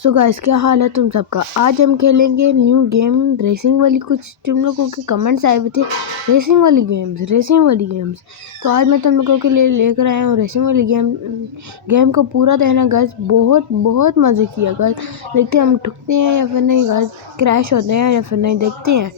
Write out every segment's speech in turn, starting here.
So guys, क्या हाल है तुम सबका। आज हम खेलेंगे न्यू गेम रेसिंग वाली। कुछ तुम लोगों के कमेंट्स आए हुए थे रेसिंग वाली गेम्स। तो आज मैं तुम लोगों के लिए लेकर आया हूँ रेसिंग वाली गेम को पूरा देखना गाइस। बहुत बहुत मज़े किया गाइस। देखते हैं हम ठुकते हैं या फिर नहीं गाइस, क्रैश होते हैं या फिर नहीं, देखते हैं।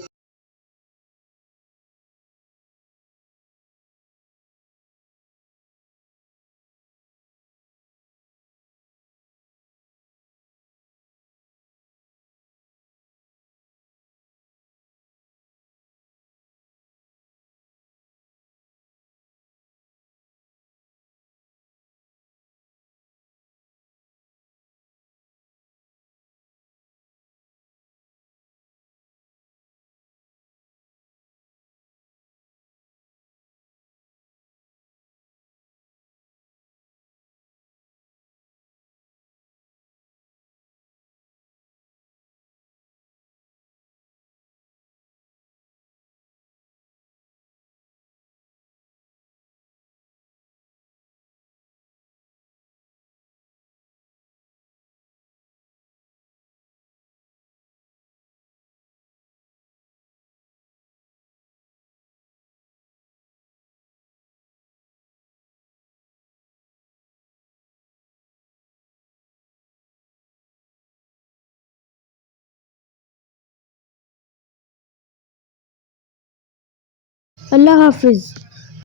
अल्लाह हाफिज़।